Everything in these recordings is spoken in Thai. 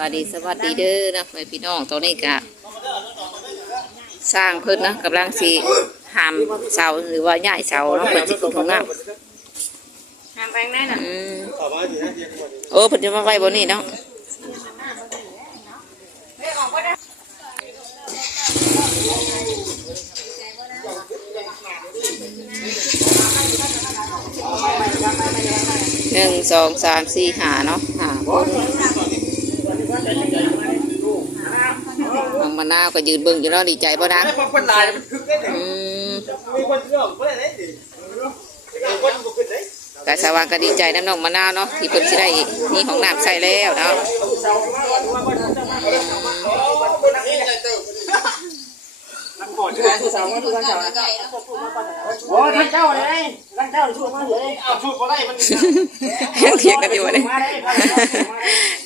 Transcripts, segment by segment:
วัสดีสวัสดีเด้อนะไปพี่น้องตอนนี้กะสร้างเพิ่นนะกำลังสีหามเสาหรือว่าย้ายเสาเนาะเพิ่นสิขึ้นของน้ทำไปข้างในน่ะำอืมโอ้เพิ่นจะมาไว้บนนี้เนาะหนึ่งสองสามสี่หาเนาะหาบนน้องมะนาวก็ยืนเบิ่งอยู่เนาะดีใจป่ะนะคนหลายมันคึกได้เนี่ยอืมมีคนเรื่องบ่ได้ดิคนบ่ขึ้นได้กาสว่างก็ดีใจน้ำน้องมะนาวเนาะที่เพิ่นสิได้มีของน้ำใส่แล้วเนาะก่อนชื่อสาวมาคือกันเจ้าโอ้ท่านเจ้าเลยท่านเจ้าช่วยมาเลยเอาช่วยบ่ได้มันยังเถียงกันอยู่นี่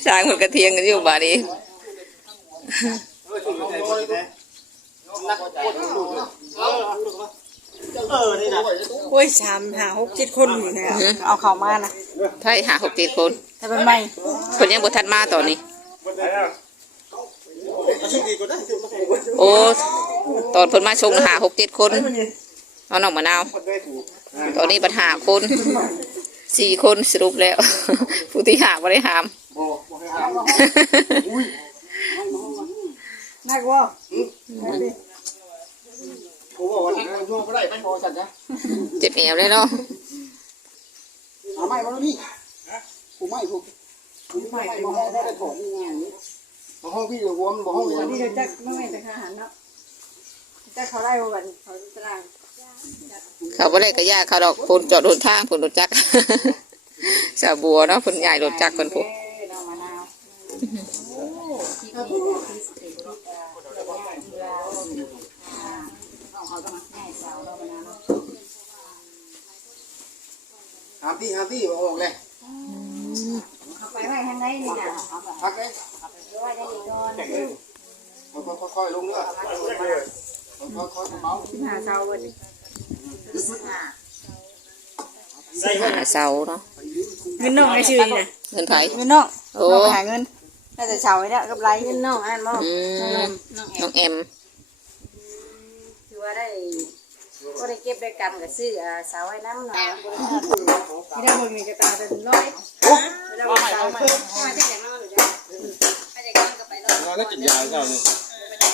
สร้างคนกระเทียงกันอยู่บานี้ โอ้ยสามหาหกเจ็ดคนอยู่เนี่ยเอาเข้ามานะไพ่หาหกเจ็ดคนแต่เป็นไม่คนยังบ่ทันมาตอนนี้ชื่อดีก็ได้ชื่อมาให้โอ้ตอนเพิ่นมาชงหาหกเจ็ดคนเอาน้องมะนาวคนได้ถูกตอนนี้ปัญหาคนสี่คนสรุปแล้ว ผู้ที่หาบ่ได้หามบ่บ่ให้หาม น่ากลัว ผมบอกว่านั่งช่วยบ่ได้ไปพอสั่นนะ เจ็ บแอวเลยเนาะเอาไม้มาแล้วนี่ผมไม่ผมผมไม่มาห้องได้ถอดนี่งานนี้มาห้องพี่เดี๋ยวหัวมันบ่ห้องวันนี้นี้เราจะไม่ไม่จะอาหารเนาะจะเขาไล่มาวันเขาตารางเขาบ่ได้ก็ยากเขาดอกคนจอดรถทางคนรถจักรสาวบัวเนาะคนใหญ่รถจักรคนพวก น้องมะนาว หาม ที่หามที่ออกเลยเอาไปไว้ข้างในนี่นะพักเลยไว้ได้อีกก่อนค่อยๆลงเนื้อค่อยๆเมาหาเสาวันนี้หาเสาเนาะเงินน้องไอ้ชื่อนี่นะเงินไผเงินน้องโอ้น้องหาเงินน่าจะเสาไว้เนี่ยกับไรเงินน้องอันบ่อืมน้องแอมคือว่าได้ ก็ได้เก็บได้กำกับซื้อเสาวไว้น้ำหน่อยไม่ได้มึงนี่กระตาเป็นร้อยไม่ได้มึงเสาไม่ไม่ได้อย่างนั้นหรือจะไม่ได้กันก็ไปนอนนอนแล้วกินยาเจ้านี่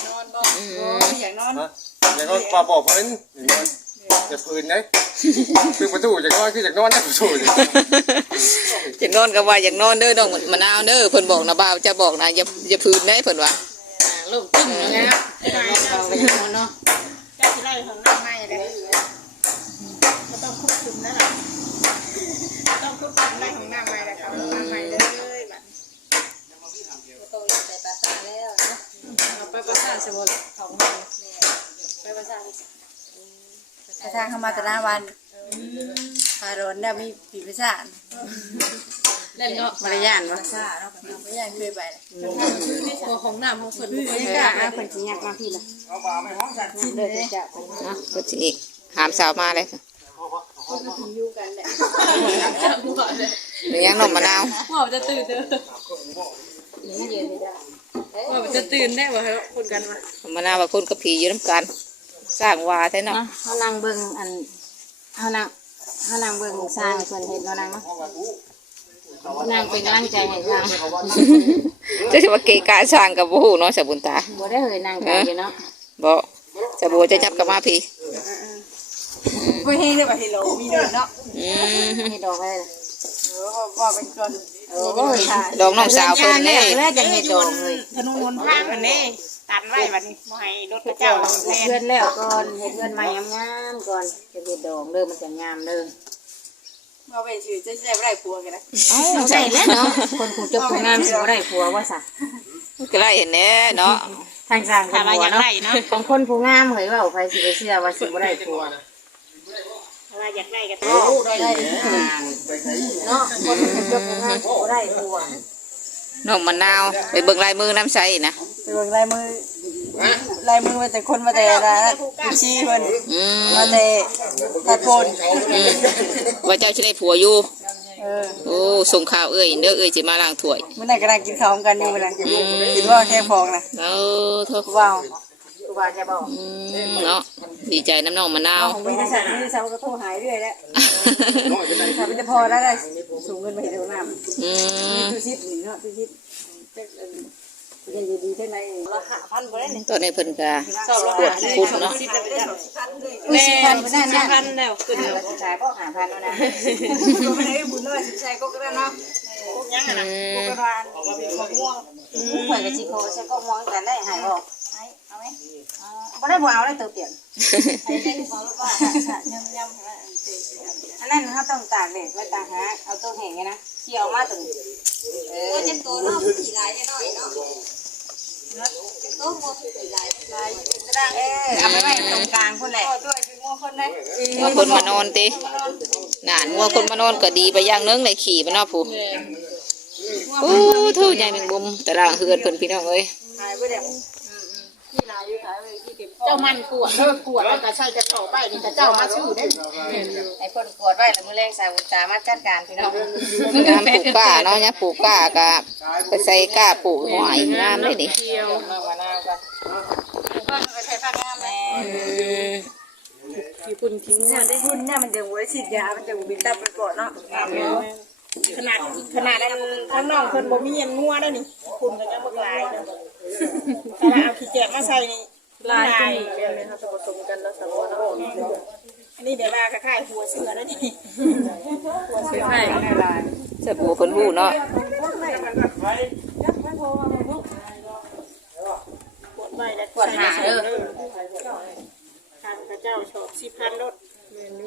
นอนบ่อืโอ้มยอย่างนอนปลาบอกเพิ่นนอนจะปืนไหนคือประตูจะนอนคือจะนอนนะประตูอยากนอนก็ว่าอยากนอนเด้อน้องมะนาวเด้อเพิ่นบอกนะบ่าวจะบอกนะอย่าอย่าพื้นได้เพิ่นว่าลูกตึ้งนะเราไปอย่างนอนเนาะ เจ้าที่ไล่ของน้ำไม่เลยก็ต้องควบคุมนะล่ะต้องควบคุมไล่ของน้ำไม่เลยครับน้ำไม่เลยบัดต้องไปปลาซ่าแล้วนะไปปลาซ่าสมบูรณ์ของมันไปปลาซ่าไปทางเข้ามาแต่หน้าวันพาโรนเนี่ยมีผีพิศา จเล่นก็มารยาทวะมารยาทเคยไปตัวของน้ำของส่วนเคยอะคนที่ยากมากพี่ละเอาปลาไม่ห้องสั่นเดินจะเนาะเพิ่นสิอีกหามสาวมาเลยค่ะอยู่กันแหละหรือยังน้องมะนาวว่าจะตื่นเด้อนี่ยืนไม่ได้ว่าจะตื่นได้บ่ให้คนกันวะน้องมะนาวว่าคนกับผีอยู่นํกันสร้างว่าแท้เนาะเฮานั่งเบิ่งอันเฮานั่งเฮานั่งเบิ่งสร้างเพิ่นเฮ็ดเนาะนั่งเนาะ นั่งเป็นกำลังใจให้สร้างจะสิว่าเกะกะสร้างกับบ่ฮู้เนาะสาวบุญตาบ่ได้เฮยนั่งกันอยู่เนาะบ่สาวบัวจะจับกับมาพี่ก็เฮงได้บ่ที่โลมีเดินเนาะอืมเฮ็ดดอกไว้เลยเออว่าเป็นคนโอ้ยดอกน้องสาวเพิ่นแล้นี่วแล้วจะเฮ็ดดอกเลยธนูนนทางอันนี้ตันไว้บัดนี้บ่ให้รถพระเจ้าแม่เฮ็ดเพื่อนแล้วก่อนเฮ็ดเพื่อนใหม่งามๆก่อนจะเฮ็ดดอกเด้อมันจะงามเด้อ เอาไปชื่อจะได้บ่ได้ผัวกันนะเอ้าใช่แล้วเนาะคนคงจะผู้งามสิบ่ได้ผัวว่าซะก็ไล่เห็นแน่เนาะทางสร้างเพิ่นบ่เนาะของคนผู้งามเฮ้ยเว้าไผสิไปเชื่อว่าสิบ่ได้ผัวว่าอยากได้ก็ได้เนาะคนจะผู้งามสิบ่ได้ผัวน้องมะนาว ไปเบิ่งลายมือน้ำใสนะ ไปเบิ่งลายมือ ลายมือมาแต่คนมาแต่ละชี้เพิ่นอืมมาแต่ตะโกนอืมว่าเจ้าจะได้ผัวอยู่เเออโอ้ส่งข่าวเอ้ยเด้อเอ้ยสิมาล้างถ้วยเมื่อไหร่ก็ได้กินข้าวกันอยู่เมื่อไหร่คิดว่าแค่พองนะเอาโทษว้าวกูว่าจะบอกอืมเนาะดีใจน้ำน้องมะนาว ของพี่จะสั่งพี่จะสั่งก็โทรหายเรื่อยแล้วถ้าไม่จะพอแล้วได้สูงเงินไปเดี๋ยวน้ำอืม ตู้ชิดหนึ่งเนาะตู้ชิด ยังดีๆเท่าไหร่ราคาพันกว่าได้เนี่ยตอนนี้เพิ่นก็ปวดพุดเนาะอุ้ยสิบพันก็ได้นะพันแล้วขึ้นเราสิใช้พวกหาพันแล้วนะก็ไม่ได้บุญเลยสิใช้ก็ก็ได้เนาะยังอะนะก็กระดานมะม่วงข่อยกับชิโคใช้ก็ม่วงกันได้หายบอกเอาไหมก็ได้บ่เอาได้เติมเปลี่ยนไอ้เด็กของก็ยำยำอันนั้นเขาต้องตากแดดไว้ตากหาเอาตัวแห้งไงนะ เคี่ยวมาตัวนี้เออจะตัวเนาะผีลายแน่นอนเนาะตัวโมผีลายลายเออเอาไปไว้ตรงกลางคนแหละด้วยคืองัวคนได้งัวคนมานอนตินานงัวคนมานอนก็ดีไปอย่างหนึงได้ขี่ไปเนาะผู้โอ้โทษใหญ่แมงมุมตารางเฮือนเพิ่นพี่น้องเอ้ยขายไปเดี๋ยว ที่ลายอยู่ขายไปที่เก็บเจ้ามันกวดเลิกกวดแล้วก็ใช่จะเข้าไปนี่แต่เจ้ามาชื่อได้ไอ้คนกวดไว้แล้วมือแรงสาวสามารถจัดการพี่น้องงามปลูกกล้าเนาะเนี่ยปลูกกล้าก็ไปใส่กล้าปลูกหอยงามเลยนี่เที่ยวมะนาวกันก็ใช้ผ้างามแม่อืมที่คุณทิ้งเนี่ยได้คุณเนี่ยมันจะไว้ฉีดยา มันจะบินตับไปก่อนเนาะขนาดขนาดนั้นข้างนอกเพิ่นบ่มีอันงัวได้นี่คุณก็ยังบ่ลายเนาะ ขนาดเอาขี้แจกมาใส่นี่ลายเดี๋ยวนี้เขาจะผสมกันแล้วสมมุติเนาะอันนี้เดี๋ยวว่าคล้ายๆหัวเสือแล้วนี่หัวเสือลายจะปลูกคนหูเนาะปวดใบและปวดหาเด้อทานพระเจ้าชอบสิพันรถ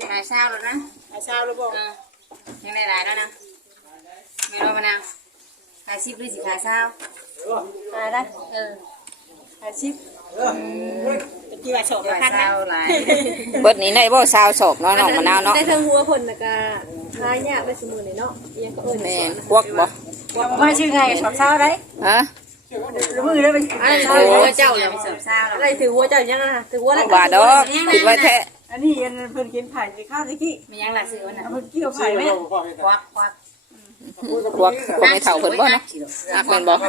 หายเศร้าแล้วนะหาเช้าแล้วบอกยังได้หลายแล้วนะไม่รู้มะนาว ขายสิบหรือสิขายเศร้าหาได้เออหาชิปตะกี้ว่าชอบขายพันเศนะร้าหลายเบิดนี้ในบ่ซาวศอกเนาะน้องมะนาวเนาะได้ทั้งหัวคนนะกะทายเนี่ยไปสมุนเลยเนาะเอียงก็เอิญแม่นพวกบ่ว่าชื่อไงชอบเช้าได้ฮะมือได้ไปอันนี้โอ้ถือหัวเจ้าเจ้าอย่าไปเสริมเศร้าแล้วอะไรถือหัวเจ้ายังนะถือหัวอะไรบาดอกคิดว่าแท้อันนี้ยันเพิ่นกินไผ่ในข้าวตะกี้ไม่ยังหลักซื้อวันน่ะเพิ่นเกี่ยวไผ่ไหมควักควัก พวกพวกไม่เฒ่าเพิ่นบ่เนาะอักแม่นบ่อัก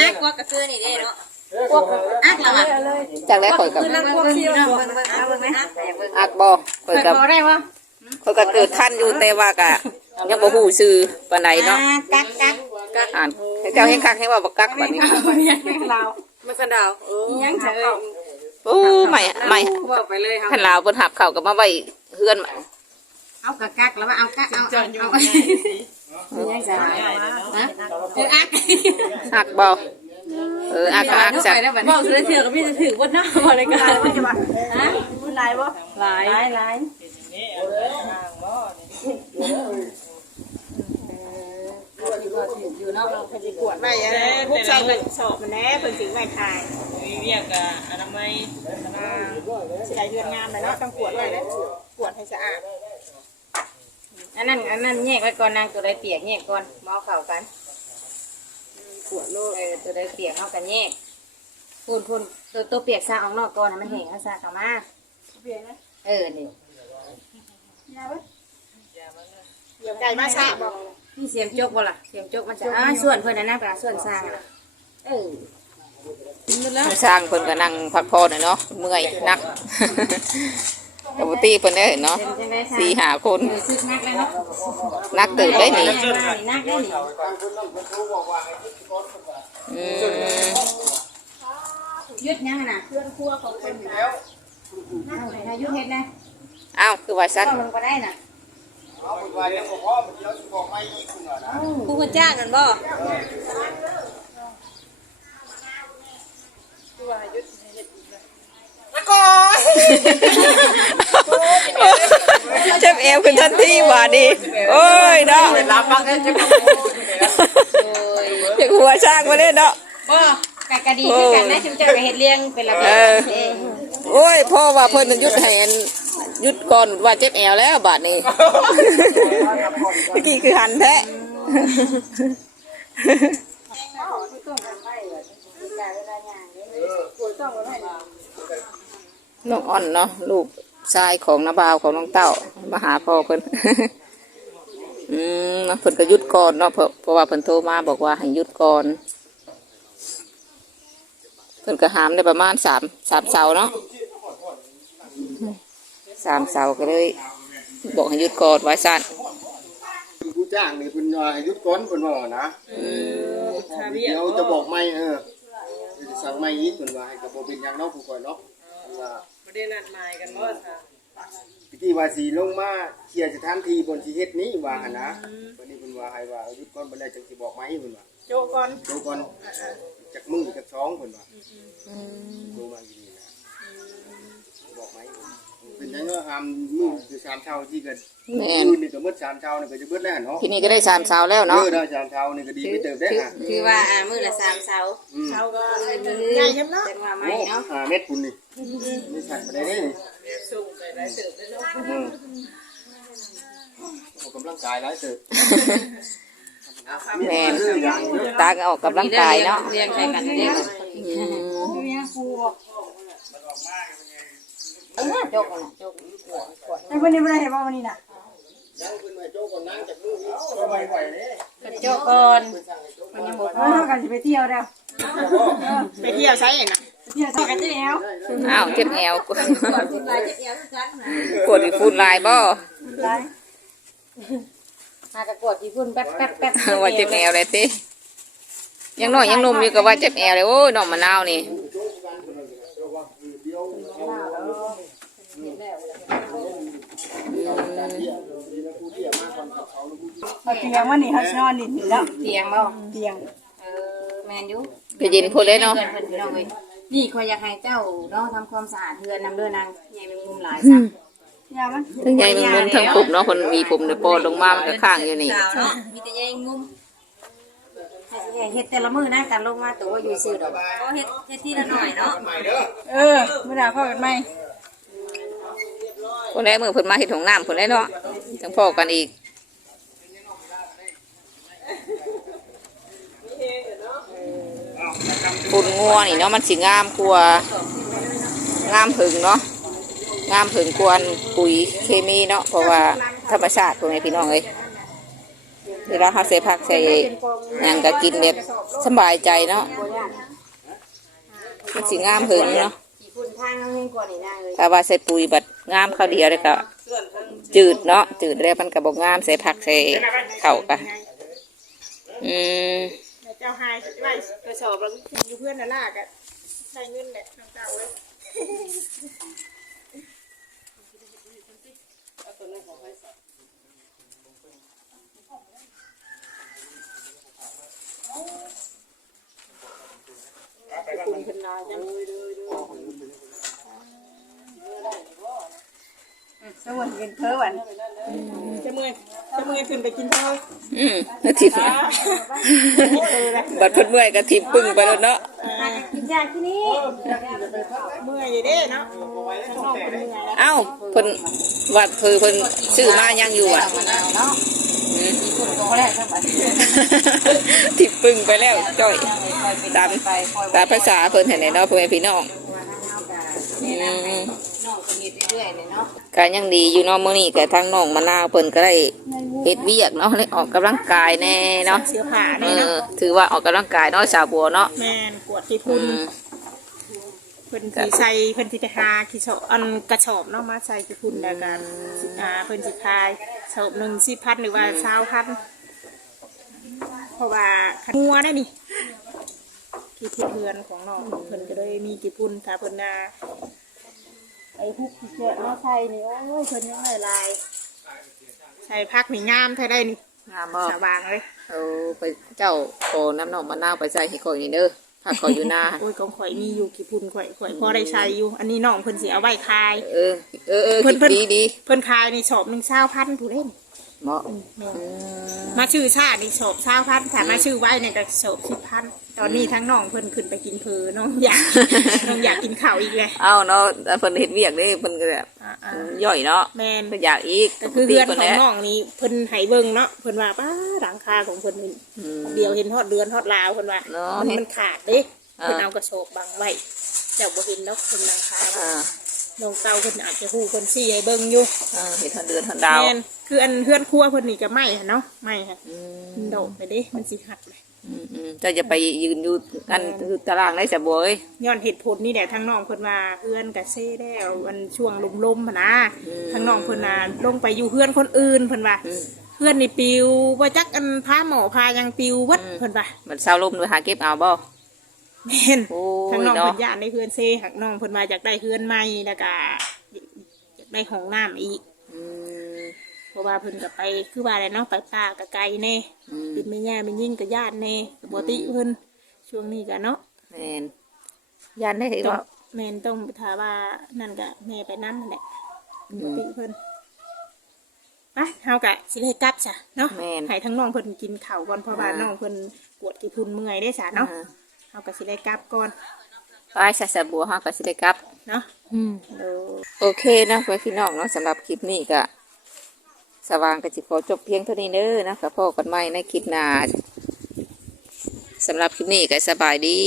อักควักกระซื้อนี่ได้เนาะควักอักแล้วอะจากแรกข่อยกับคือนั่งพวกเที่ยวเบิ่งก่อนเบิ่งเบิ่งเอาเบิ่งไหมเบิ่งอักบ่ข่อยกับพอได้ปะข่อยก็เกิดทันอยู่แต่ว่าก็ยังบ่ฮู้ชื่อปานใดเนาะกักกักอ่านเจ้าเห็นคักให้ว่าบ่กักบัดนี้ลาวมันกระดาวเออยังเฉยโอ้ใหม่ใหม่บอกไปเลยครับคันลาวเพิ่นหับเข้าก็มาไว้เฮือน เอากักกักแล้วว่าเอากักเอาเอาเอายังจะฮะคืออักอักบ่เอออักก็อักจัดบอกคือเถื่อก็มีจะถือวัดหน้าบอกเลยกันมันจะมาฮะมันลายบ่หลายลายลายอยู่เนาะเราเพิ่นสิกวดไว้อะไรพวกใส่เพิ่นสอบมันแน่เพิ่นถึงไว้ขายมีเรียกอะอนามัยใช้เรือนงามเลยเนาะต้องกวดไว้แล้วกวดให้สะอาด อันนั้นอันนั้นแยกไว้ก่อนนางตัวใดเปียกแยกก่อนมาเอาเข้ากันกวดโลดเออตัวใดเปียกเอากันแยกพูนพูนตัวตัวเปียกซาออกนอกก่อนให้มันแห้งเอาซาเข้ามาเพียงนะเออนี่ยาเว้ยเดี๋ยวไก่มาซะบอกนี่เสียมจกบ่ล่ะเสียมจกมันจะอ่าส่วนเพิ่นน่ะนะปลาส่วนสร้างอะเออสร้างเพิ่นก็นั่งพักผ่อนน่ะเนาะเมื่อยนัก ปกติเพิ่นได้เนาะเป็นจังได๋ค่ะสี่หาคนเออซึกนักเลยเนาะนักตื่นได้นี่นักได้นี่นักได้นี่อืมยึดยังอะน่ะเพื่อนครัวของเพิ่นน่ะเอาไปให้ยึดเฮ็ดนะอ้าวคือว่าซั่นเอาลงก็ได้น่ะผู้คนจ้างกันบ่ เจ็บเอวขึ้นทันทีว่าดีโอ้ยเนาะรับบ้างให้จะอยากหัวช่างมาเล่นเนาะบ่กะกะดีคือกันนะจุ๊เจ้าก็เฮ็ดเลี้ยงเป็นระเบียเอบอเองโอ้ยพ่อว่าเพิ่นหยุดให้อันหยุดก่อนว่าเจ็บแอวแล้วบาดนี้เมื่อกี้คือหันแท้น้อง อ่อนเนาะลูกชายของน้าบ่าวของน้องเต้ามาหาพ่อเพิ่นเพิ่นก็หยุดก่อนเนาะเพราะเพราะว่าเพิ่นโทรมาบอกว่าให้หยุดก่อนเพิ่นก็หามได้ประมาณสามสามเสาเนาะสามเสาก็เลย บอกให้หยุดก่อนไว้สั้นผู้จ้างนี่เพิ่นว่าให้หยุดก่อนเพิ่นว่านะถ้าเวียกเดี๋ยวจะบอกไม่เออจะสั่งไม่อีกเพิ่นว่าให้ก็บ่เป็นหยังเนาะผู้ก่อยเนาะเพิ่นว่า บ่ได้นัดหมายกันบ่ค่ะพิธีว่าสิลงมาเคลียร์สถานที่บนสิเฮ็ดนี้ว่าหั่นนะวันนี้เพิ่นว่าให้ว่าหยุดก่อนบ่ได้จังสิบอกไหมเพิ่นว่าโจก่อนดูก่อนจักมือจักช้องเพิ่นว่าดูมาดีๆนะ บอกไหมเป็นจังว่าอามมือคือสามเท่าที่ก็แม่นมือนี่ก็หมดสามเท่านี่ก็จะเบิดแล้วเนาะทีนี้ก็ได้สามเสาแล้วเอเนาะอได้สามเท่านี่ก็ดีไปเติบได้ฮะคือว่าอ่ามื้อละสามเสาอืมเช้าก็ใหญ่ขึ้นเนาะจังว่าไม่โอ้เนาะห้าเม็ดปุ่นนี่นี่สั่นไปได้นี่ส่งไปได้เสิร์ฟได้เนาะอืมออกกำลังกายหลายเติบแม่นตาก็ออกกำลังกายเนาะเรียงใครกันเรียงอืม จกน่ะจกไอ้คนนี้ไม่ได้เห็นว่าวันนี้น่ะยังเพิ่นมาโจก่อนนั่งจากมือนี่ก็ไหวๆนี่จกก่อนเออเรากันจะไปเที่ยวแล้วไปเที่ยวใช้เองนะไปเที่ยวต่อกันจะแล้วอ้าวเจ็บแอวลายเจ็บเอวกันนะปวดอีกฟูดลายบ่ได้มากระกดญี่ปุ่นแป๊บแป๊บแป๊บว่าเจ็บแอวเลยติยังน้อยยังหนุ่มอยู่ก็ว่าเจ็บแอวเลยโอ้ยน้องมะนาวนี่ เอาเตียงวันนี้เขาชนอนดินนี่แล้วเตียงบ่เตียงเออแมนอยู่ไปยินพูดเลยเนาะ พิ่นพี่น้องเอ้ยนี่ขอยอยากให้เจ้าเนาะทำความสะอาดเรือนนำเด้อนางใหญ่เป็นมุมหลายซ้ำยามันทั้งใหญ่มึงมุมทั้งผมเนาะคนมีผมเนี่ยปอลงมามันก็ข้างอยู่นี่สาวเนาะมีแต่ใหญ่มุมให้สิเฮ็ดแต่ละมื้อนะการลงมาตัวอยู่ซื่อดอกก็เฮ็ดเฮ็ดทีละหน่อยเนาะเออเมื่อไหร่พ่อกันไหมคนแรกมือเพิ่นมาเห็ดของน้ำคนแรกเนาะจังพ่อกันอีก ปุ่นงัวนี่เนาะมันสิงามกว่างามผึงเนาะงามผึงกวนปุ๋ยเคมีเนาะเพราะว่าธรรมชาติพวกนี้พี่น้องเอ้ยเวลาเขาใส่ผักใส่ยังก็กินแบบสบายใจเนาะมันสิงามผึงเนาะกี่ฝุ่นทางเอาเฮงกว่านี่นะเอ้ยถ้าว่าใส่ปุ๋ยบัดงามข้าวเดียวเลยก็จืดเนาะจืดแล้วมันก็บอกงามใส่ผักใส่เข่าวกะอืม เจ้าหายไว้กระสอบแล้วอยู่เพื่อนน่ะลากอะใช้เงินแหละทางเก่าเลยสมุนเป็นเพอวันจะเมื่อยจะเมื่อยขึ้นไปกินข้าวอืมแล้วทิพบัดเพิ่นเมื่อยก็ทิพปึ้งไปแล้วเนาะกินยาที่นี่เมื่อยอยู่เด้เนาะข้างนอกเป็นเมื่อยแล้วเอ้าเพิ่นวัดเพิ่นเพิ่นซื้อมายังอยู่อะมะนาวเนาะอืมฝุ่นก็บ่ได้ครับบัดนี้ทิพปึ้งไปแล้วจ้อยตามตามภาษาเพิ่นเห็นไหนเนาะพ่อแม่พี่น้องว่าทางเฮาก็อืแนะนำให้ม น้องก็เฮ็ดเรื่อยๆเลยเนาะก็ยังดีอยู่เนาะมื้อนี้ก็ทางน้องมะนาวเพิ่นก็ได้เฮ็ดเวียกเนาะได้ออกกำลังกายแน่เนาะเสื้อผ้าเอนี่เนาะอถือว่าออกกำลังกายเนาะสาวบัวเนาะแมนกวดที่พุ่นอืมเพิ่นสิใส่เพิ่นสิไปหาขี้ชอบอันกระสอบเนาะมาใส่ที่พุ่นแล้วกันสิอ่าเพิ่นสิขายสอบหนึ่งสิบพันหรือว่าสาวพันเพราะว่าขันหัวได้นี่ที่ที่เพื่อนของน้องเพิ่นก็เลยมีกี่พุ่นถ้าเพิ่นนาไอ้พวกที่เกะมาใส่นี่โอ้ยเพิ่นยังได้หลายใส่พักนี่งามแท้ได้นี่งามบ่สว่างเลยเอาไปเจ้าโอน้ำหนองมะนาวไปใส่ให้ข่อยนี่เด้อถ้าข่อยอยู่หน้าโอ้ยของข่อยมีอยู่กี่พุ่นข่อยข่อยพอได้ใช้อยู่ อันนี้น้องเพิ่นสิเอาไว้ขาย เออเออเออเพิ่นเพิ่นดีดีเพิ่นขายในชอบหนึ่งเช้าพันผู้เล่น เหมาะมาชื่อชาตินี่ชอบเช้าพันถ้ามาชื่อไว้เนี่ยก็ชอบสิบพันตอนนี้ทั้งน้องเพิ่นขึ้นไปกินเพอน้องอยากน้องอยากกินข้าวอีกเลยเอาเนาะแต่เพิ่นเฮ็ดเวียกนี่เพิ่นก็แบบอ่าย่อยเนาะๆแมนเพิ่นอยากอีกก็คือเพื่อนพิ่ของแหละน้องนี่เพิ่นให้เบิ่งเนาะเพิ่นว่าป้าหลังคาของเพิ่นนี่อืมเดียวเห็นฮอดเดือนฮอดลาวเพิ่นว่าเนาะมันเห็นมันขาดเด้อ่าเพิ่นเอากระโชกบังไว้เจ้าบ่เห็นเนาะเพิ่นหลังคาอ่า น้องเตาเพิ่นอาจจะฮู้เพิ่นซี่ให้เบิ่งอยู่เออเห็นทันเดือนทันดาวแม่นคืออันเฮือนครัวเพิ่นนี่ก็ไหม้หั่นเนาะไหม้ค่ะอืมมันโดดไปเด้มันสิหักเลยอืมอืมเจะจะไปยืนอยู่อันอยู่ตารางได้สะบวยย้อนเหตุผลนี่แหละทางน้องเพิ่นว่าเฮือนก็เซ่แล้วอันช่วงลมๆหั่นนะทางน้องเพิ่นน่ะลงไปอยู่เฮือนคนอื่นเพิ่นว่าเฮือนนี่ปิวบ่จักอันพาหมอพายังปิววัดเพิ่นว่ามันเศร้าลมด้วยหาเก็บเอาบ่ แม่นโอ้ทางยน้องเนาะเพิ่นย่านได้เฮือนเซ่หักน้องเพิ่นมาอยากได้เฮือนใหม่แล้วก็อยากได้ห้องน้ำอีก อืมเพราะว่าเพิ่นก็ไปคือว่าอะไรเนาะไปป่าก็ไกลแน่อืมปิดไม่แย่ไม่ยิ่งก็ย่านแน่ปกติเพิ่นช่วงนี้ก็เนาะแมนยันได้เห็นต้องว่าแม่นต้องถามว่านั่นก็แม่ไปนั่นแหละปกติเพิ่นไปเฮากะสิได้กลับจ้ะเนาะแมนให้ทั้งน้องเพิ่นกินข้าวก่อนเพราะว่าอ่า น้องเพิ่นปวดกี่พุ่นเมื่อยได้จ้ะเนาะ อ่า เฮากะสิได้กลับก่อนไปสะสะบัวฮะก็สิได้กลับเนาะอืมโดโอเคนะไว้พี่น้องเนาะสำหรับคลิปนี้ก็สว่างก็จิขอจบเพียงเท่านี้เด้อนะคะพ่อกันใหม่ในคลิปหน้าสำหรับคลิปนี้ก็สบายดี